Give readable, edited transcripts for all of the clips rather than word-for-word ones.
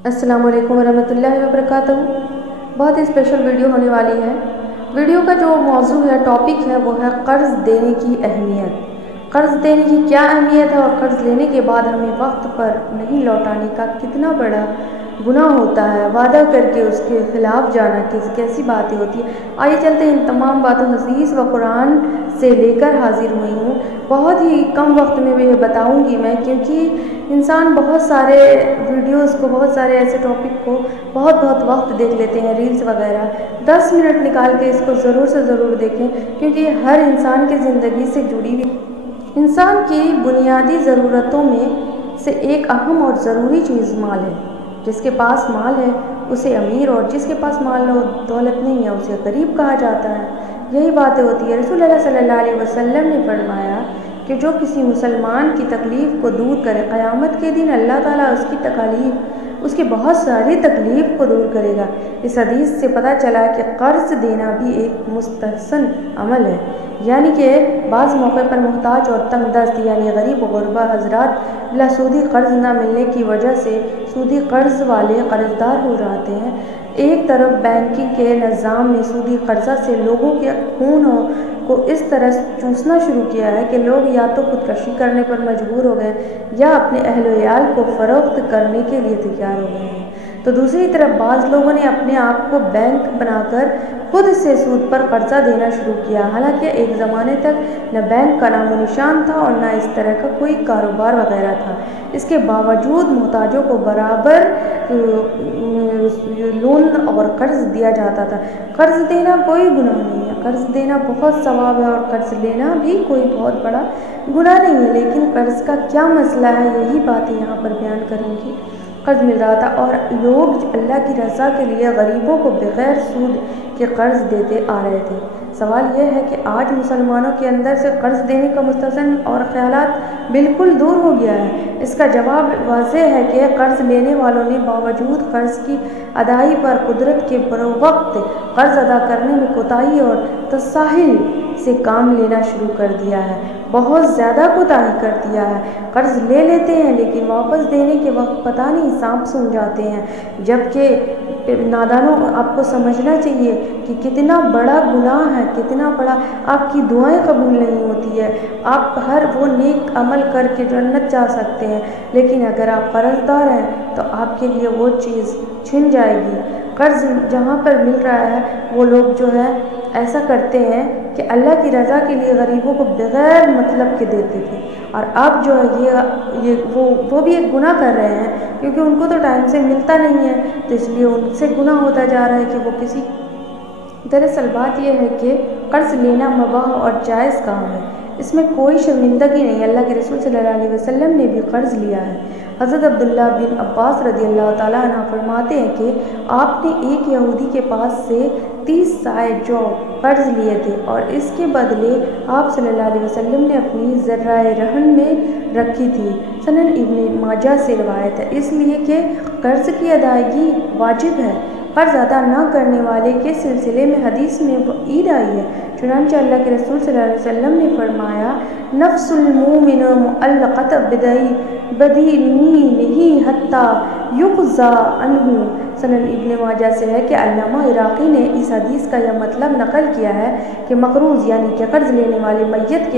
अस्सलाम वालेकुम वरहमतुल्लाहि वबरकातुहू। बहुत ही स्पेशल वीडियो होने वाली है। वीडियो का जो मौजू है, टॉपिक है, वो है कर्ज़ देने की अहमियत। कर्ज़ देने की क्या अहमियत है और कर्ज़ लेने के बाद हमें वक्त पर नहीं लौटाने का कितना बड़ा गुनाह होता है, वादा करके उसके ख़िलाफ़ जाना कैसी बातें होती हैं। आइए चलते हैं इन तमाम बातों हदीस व कुरान से लेकर हाजिर हुई हूँ। बहुत ही कम वक्त में भी बताऊँगी मैं, क्योंकि इंसान बहुत सारे वीडियोस को, बहुत सारे ऐसे टॉपिक को बहुत वक्त देख लेते हैं, रील्स वगैरह। 10 मिनट निकाल के इसको ज़रूर से ज़रूर देखें, क्योंकि हर इंसान की ज़िंदगी से जुड़ी हुई इंसान की बुनियादी ज़रूरतों में से एक अहम और ज़रूरी चीज़ माल है। जिसके पास माल है उसे अमीर, और जिसके पास माल और दौलत नहीं है उसे गरीब कहा जाता है। यही बातें होती है। रसूल अल्लाह सल्लल्लाहु अलैहि वसल्लम ने फरमाया कि जो किसी मुसलमान की तकलीफ़ को दूर करे, क़यामत के दिन अल्लाह ताला उसकी तकालीफ़, उसकी बहुत सारी तकलीफ़ को दूर करेगा। इस हदीस से पता चला कि कर्ज़ देना भी एक मुस्तहसन अमल है, यानी कि बाज़ मौक़े पर मुहताज और तंग दस्त यानी गरीब गुरबा हज़रात बिला सूदी कर्ज़ न मिलने की वजह से सूदी कर्ज़ वाले कर्ज़दार हो जाते हैं। एक तरफ बैंकिंग के निज़ाम ने सूदी कर्ज़ा से लोगों के खून को इस तरह चूसना शुरू किया है कि लोग या तो खुदकशी करने पर मजबूर हो गए या अपने अहल-ओ-याल को फ़रोख्त करने के लिए तैयार हो गए हैं। तो दूसरी तरफ बाज़ लोगों ने अपने आप को बैंक बनाकर खुद से सूद पर कर्ज़ा देना शुरू किया। हालांकि एक ज़माने तक न बैंक का नामो निशान था और न इस तरह का कोई कारोबार वगैरह था। इसके बावजूद मोहताजों को बराबर लोन और कर्ज़ दिया जाता था। कर्ज़ देना कोई गुनाह नहीं है, कर्ज़ देना बहुत सवाब है, और कर्ज़ लेना भी कोई बहुत बड़ा गुनाह नहीं है। लेकिन कर्ज़ का क्या मसला है, यही बातें यहाँ पर बयान करूँगी। कर्ज़ मिल रहा था और लोग अल्लाह की रज़ा के लिए गरीबों को बग़ैर सूद के कर्ज़ देते आ रहे थे। सवाल यह है कि आज मुसलमानों के अंदर से कर्ज़ देने का मुस्तहसन और ख़यालात बिल्कुल दूर हो गया है। इसका जवाब वाज़ेह है कि कर्ज़ लेने वालों ने बावजूद कर्ज़ की अदाई पर कुदरत के बरोवक्त कर्ज़ अदा करने में कोताही और तसाहिल से काम लेना शुरू कर दिया है। बहुत ज़्यादा कोताही कर दिया है। कर्ज़ ले लेते हैं लेकिन वापस देने के वक्त पता नहीं सांप सूंघ जाते हैं। जबकि नादानों, आपको समझना चाहिए कि कितना बड़ा गुनाह है, कितना बड़ा, आपकी दुआएं कबूल नहीं होती है। आप हर वो नेक अमल करके जन्नत जा सकते हैं, लेकिन अगर आप कर्ज़दार हैं तो आपके लिए वो चीज़ छिन जाएगी। कर्ज़ जहाँ पर मिल रहा है वो लोग जो है ऐसा करते हैं कि अल्लाह की रज़ा के लिए गरीबों को बग़ैर मतलब के देते थे, और अब जो है ये वो भी एक गुनाह कर रहे हैं, क्योंकि उनको तो टाइम से मिलता नहीं है, तो इसलिए उनसे गुनाह होता जा रहा है कि वो किसी। दरअसल बात यह है कि कर्ज़ लेना मुबाह और जायज़ काम है, इसमें कोई शर्मिंदगी नहीं। अल्लाह के रसूल सल्लल्लाहु अलैहि वसल्लम ने भी कर्ज़ लिया है। हज़रत अब्दुल्ला बिन अब्बास रज़ियल्लाहु ताला अन्हु फरमाते हैं कि आपने एक यहूदी के पास से 30 साए जौ कर्ज़ लिए थे, और इसके बदले आप सल्लल्लाहु अलैहि वसल्लम ने अपनी ज़र्राए रहन में रखी थी। सनन इब्न माजा से रवायत है। इसलिए कि कर्ज़ की अदायगी वाजिब है। कर्ज़ अदा न करने वाले के सिलसिले में हदीस में वईद आई है। चुनांचे अल्लाह के रसूल सल्लल्लाहु अलैहि वसल्लम ने फरमाया, नफ्सुल मोमिन मुअल्लक़त बदीनीही हत्ता युक़ज़ा अन्हु। सनन इब्न माजा से है कि अल्लामा इराक़ी ने इस हदीस का यह मतलब नकल किया है कि मक़रूज़ यानी कि कर्ज़ लेने वाले मैयत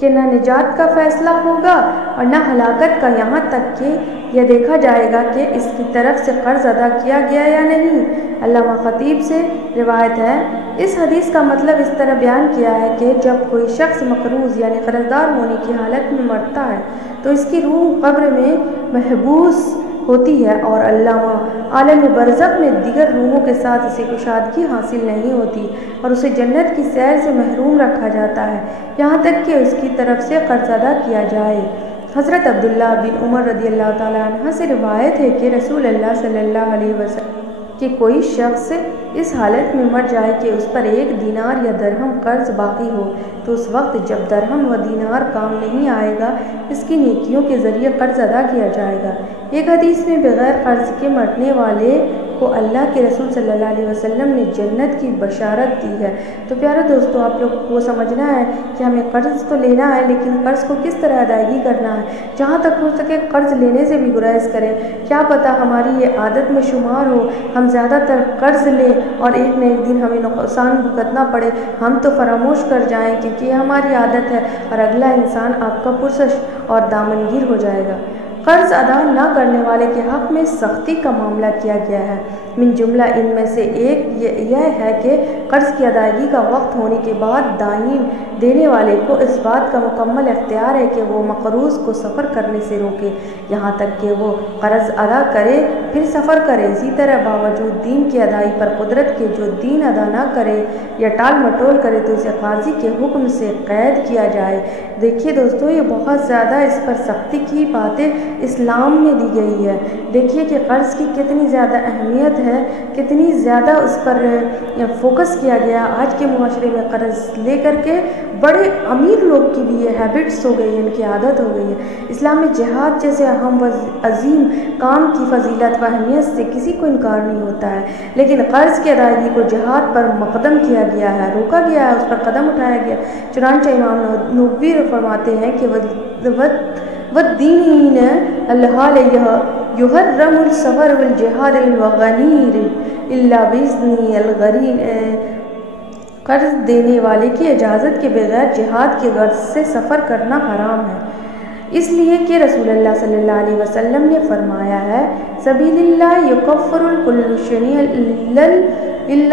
के न निजात का फ़ैसला होगा और न हलाकत का, यहाँ तक कि यह देखा जाएगा कि इसकी तरफ से कर्ज़ अदा किया गया या नहीं। अल्लामा ख़तीब से रिवायत है। इस हदीस का मतलब इस तरह बयान किया है कि जब कोई शख्स मक़रूज़ यानी कर्ज़दार होने की हालत में मरता है तो इसकी रूह कब्र में महबूस होती है, और अल्लामा आलम बरज़ख में दीगर रूहों के साथ इसे कुशादगी हासिल नहीं होती, और उसे जन्नत की सैर से महरूम रखा जाता है, यहाँ तक कि उसकी तरफ से कर्ज़ अदा किया जाए। हज़रत अब्दुल्ला बिन उमर रज़ियल्लाहु ताला अन्हु से रिवायत है कि रसूल अल्लाह सल्लल्लाहु अलैहि वसल्लम कि कोई शख्स इस हालत में मर जाए कि उस पर 1 दीनार या दरहम कर्ज़ बाकी हो, तो उस वक्त जब दरहम व दीनार काम नहीं आएगा, इसकी नेकियों के ज़रिए कर्ज़ अदा किया जाएगा। एक हदीस में बग़ैर कर्ज़ के मरने वाले کو اللہ کے رسول صلی اللہ علیہ وسلم نے جنت کی بشارت دی ہے۔ تو پیارے دوستوں، آپ لوگ کو سمجھنا ہے کہ ہمیں قرض تو لینا ہے، لیکن قرض کو کس طرح ادائیگی کرنا ہے۔ جہاں تک ہو سکے قرض لینے سے بھی گریز کریں۔ کیا پتہ ہماری یہ عادت میں شمار ہو، ہم زیادہ تر قرض لیں اور ایک نہ ایک دن ہمیں نقصان بھگتنا پڑے، ہم تو فراموش کر جائیں، کیونکہ یہ ہماری عادت ہے اور اگلا انسان آپ کا پرسش اور دامنگیر ہو جائے گا۔ قرض ادا نہ کرنے والے کے حق میں سختی کا معاملہ کیا گیا ہے۔ من جملہ ان میں سے ایک یہ ہے کہ قرض کی ادائیگی کا وقت ہونے کے بعد دائن دینے والے کو اس بات کا مکمل اختیار ہے کہ وہ مقروض کو سفر کرنے سے روکے یہاں تک کہ وہ قرض ادا کرے، پھر سفر کرے۔ اسی طرح باوجود دین کی ادائی پر قدرت کے جو دین ادا نہ کرے یا ٹال مٹول کرے تو اسے قاضی کے حکم سے قید کیا جائے۔ دیکھیے دوستو، یہ بہت زیادہ اس پر سختی کی باتیں اسلام میں دی گئی ہے۔ دیکھیے کہ قرض کی کتنی زیادہ اہمیت ہے، کتنی زیادہ اس پر فوکس کیا گیا۔ آج کے معاشرے میں قرض لے کر کے بڑے امیر لوگ کی بھی یہ ہیبٹس ہو گئی ہے، ان کی عادت ہو گئی ہے۔ اسلام میں جہاد جیسے اہم و عظیم کام کی فضیلت و اہمیت سے کسی کو انکار نہیں ہوتا ہے، لیکن قرض کی ادائیگی کو جہاد پر مقدم کیا گیا ہے، روکا گیا ہے، اس پر قدم اٹھایا گیا۔ چنانچہ امام نووی فرماتے ہیں کہ وَالدِّينِ الْحَالِ يُحَرَّمُ السَّفَرُ وَالْجِهَادُ الْغَنِيرِ إِلَّا بِإِذْنِ الْغَرِيمِ۔ قرض دینے والے کی اجازت کے بغیر جہاد کی غرض سے سفر کرنا حرام ہے، اس لیے کہ رسول اللہ صلی اللہ علیہ وسلم نے فرمایا ہے سبیل اللہ یکفر کل شیء الا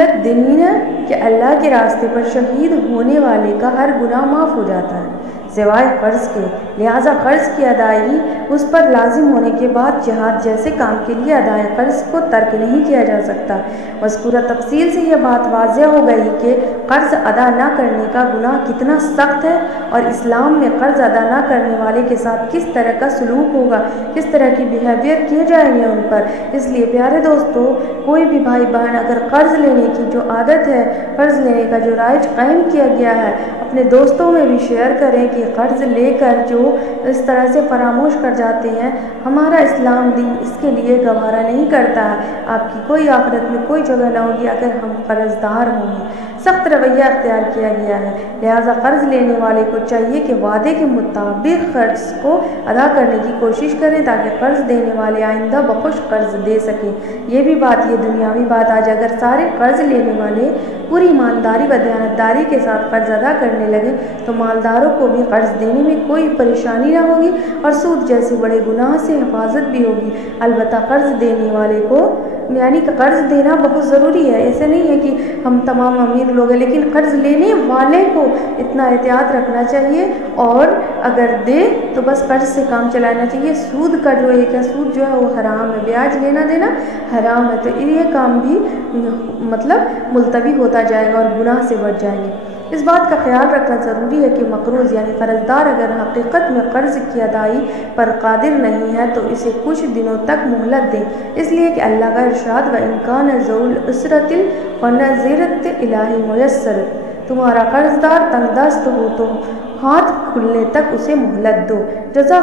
الدین، کہ اللہ کے راستے پر شہید ہونے والے کا ہر گناہ معاف ہو جاتا ہے سوائے قرض کے۔ لہٰذا قرض کی ادائیگی اس پر لازم ہونے کے بعد جہاد جیسے کام کے لیے ادائے قرض کو ترک نہیں کیا جا سکتا۔ مذکورہ تفصیل سے یہ بات واضح ہو گئی کہ قرض ادا نہ کرنے کا گناہ کتنا سخت ہے اور اسلام میں قرض ادا نہ کرنے والے کے ساتھ کس طرح کا سلوک ہوگا، کس طرح کی بیہیویئر کیے جائیں گے ان پر۔ اس لیے پیارے دوستو، کوئی بھی بھائی بہن اگر قرض لینے کی جو عادت ہے، قرض لینے کا جو رائج قائم کیا گیا ہے، اپنے دوستوں میں بھی شیئر کریں کہ قرض لے کر جو اس طرح سے فراموش کر جاتے ہیں، ہمارا اسلام دین اس کے لیے گوارا نہیں کرتا ہے۔ آپ کی کوئی آخرت میں کوئی جگہ نہ ہوگی اگر ہم قرض دار ہوں گے۔ سخت رویہ اختیار کیا گیا ہے، لہٰذا قرض لینے والے کو چاہیے کہ وعدے کے مطابق قرض کو ادا کرنے کی کوشش کریں تاکہ قرض دینے والے آئندہ بخوش قرض دے سکیں۔ یہ بھی بات، یہ دنیاوی بات، آج اگر سارے قرض لینے والے پوری ایمانداری و دیانتداری کے ساتھ قرض ادا کرنے لگے تو مالداروں کو بھی قرض دینے میں کوئی پریشانی نہ ہوگی اور سود جیسے بڑے گناہ سے حفاظت بھی ہوگی۔ البتہ قرض دینے والے کو یعنی کہ قرض دینا بہت ضروری ہے، ایسے نہیں ہے کہ ہم تمام امیر لوگ ہیں، لیکن قرض لینے والے کو اتنا احتیاط رکھنا چاہیے اور اگر دے تو بس قرض سے کام چلانا چاہیے۔ سود کا جو ایک ہے، سود جو ہے وہ حرام ہے، بیاج لینا دینا حرام ہے، تو یہ کام بھی مطلب ملتوی ہوتا جائے گا اور گناہ سے بچ جائیں گے۔ اس بات کا خیال رکھنا ضروری ہے کہ مقروض یعنی قرض دار اگر حقیقت میں قرض کی ادائی پر قادر نہیں ہے تو اسے کچھ دنوں تک مہلت دیں، اس لیے کہ اللہ کا ارشاد وَإِنْ كَانَ ذُو عُسْرَةٍ فَنَظِرَةٌ إِلَىٰ مَيَسَّرٍ، تمہارا قرض دار تنگ دست ہو تو ہاتھ کھلنے تک اسے مہلت دو۔ جزاک